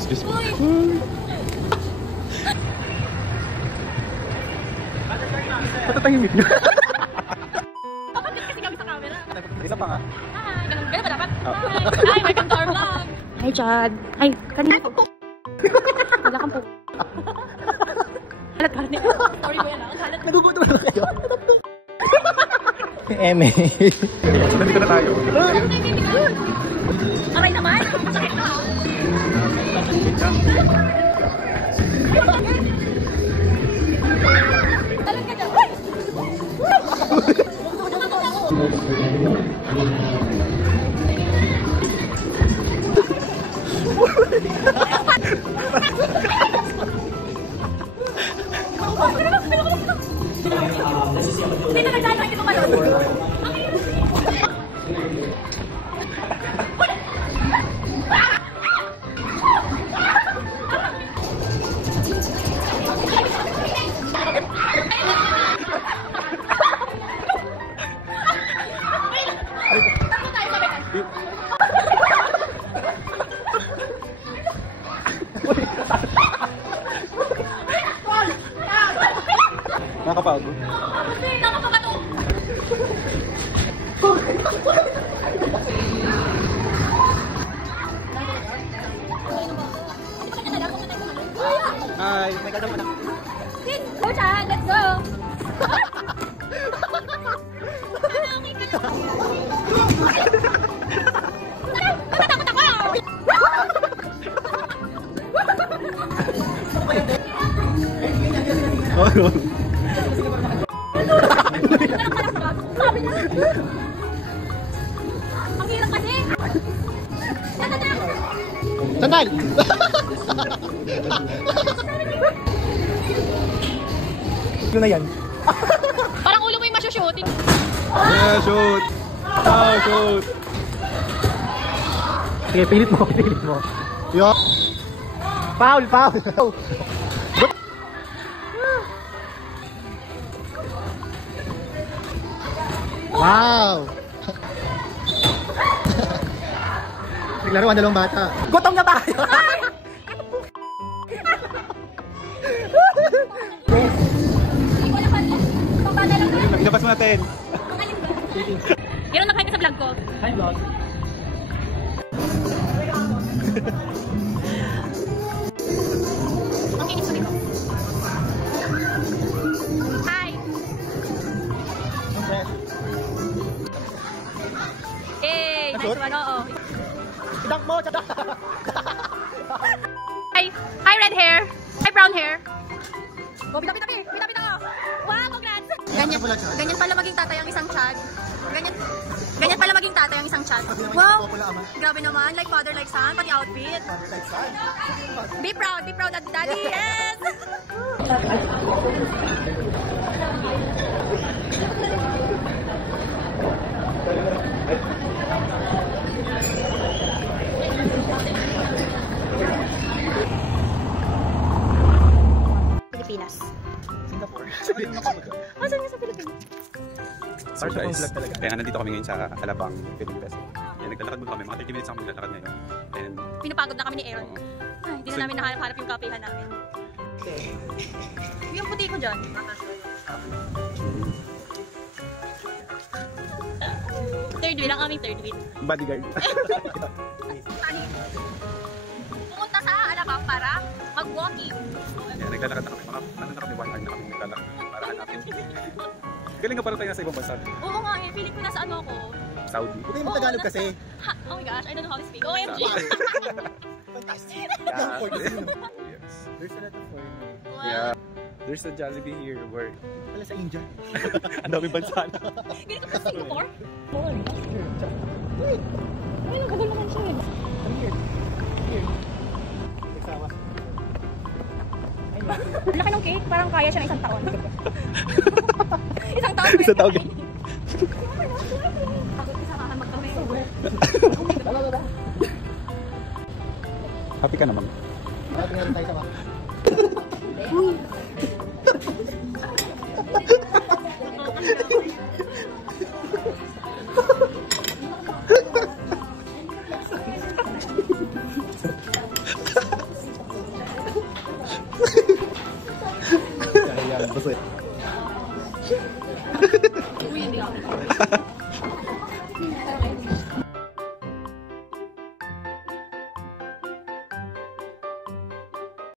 Excuse me. Patatahimik niya. Kapatid kasi kami sa camera. Isa pa nga. Hi, ganun ba dapat? Hi, welcome to our vlog. Hi, Chad. Hi, kanina po. Wala kang po. Halat ka rin. Sorry mo yan, halat. Nagugutom na kayo. Eme. Nandito na tayo. Aray naman. Masakit na. Talag ka dyan. Hindi na nagdaan ito kayo. Nakapagod. Hi, may kadam na. Go, Chad, let's go. Ang hirap kasi. Sandal! Yun na yan. Parang ulo mo yung masyushooting. Yeah, shoot! Oh, shoot! Sige, pilit mo, pilit mo. Yo! Foul, foul! Wow! Naglaro ang dalawang bata. Gutom na tayo! Ilabas mo natin. Yan ang nakain ka sa vlog ko. Hi vlog. Ang kinis ko dito. Hi! Hey! Nice one, oo. Idak mo! Tata! Hi! Hi, red hair! Hi, brown hair! Oh, bitabi! Bitabi na! Wow, congrats! Ganyan pala maging tatay ang isang Chad. Ganyan pala maging tatay ang isang Chad. Wow! Grabe naman, like father, like son, pati outfit. Be proud at daddy, yes! Pilipinas. Singapore. Asan nga sa Pilipinas? Surprise. Kaya nandito kami ngayon sa Alabang, Pilipinas. Yan, naglalakad muna kami. Mga 30 minutes kami naglalakad ngayon. And Pinapagod na kami ni Aaron. Ay, hindi na namin nahanap yung kapihan namin. Yung puti ko dyan. Third wheel, ang aming third wheel. Bodyguard. Pumunta sa Alabang para mag-walking. yan, naglalakad na kami. Mga ano na kami, 1 hour na kami naglalakad para hanapin. Galing ka para tayo nasa ibang bansa. Oo nga, feeling ko nasa ano ako. Saudi. Huwag mo Tagalog kasi. Ha, oh my gosh, I don't know how to speak. OMG! Fantastic. Yeah. Yes. There's a lot of foreigners. Wow. Yeah. There's a Jollibee here where Wala sa India. ang daming bansa na. Ganito ka sa Singapore? Wait. Ay, nagagol naman siya eh. Come here. Here. Nagsama. Laki ng cake, parang kaya siya ng isang taon. Isang taon. Isang taon. Pagod kasamahan magkami. Happy ka naman. Happy nga rin tayo sa mga. Baso eh. Uy, hindi ako.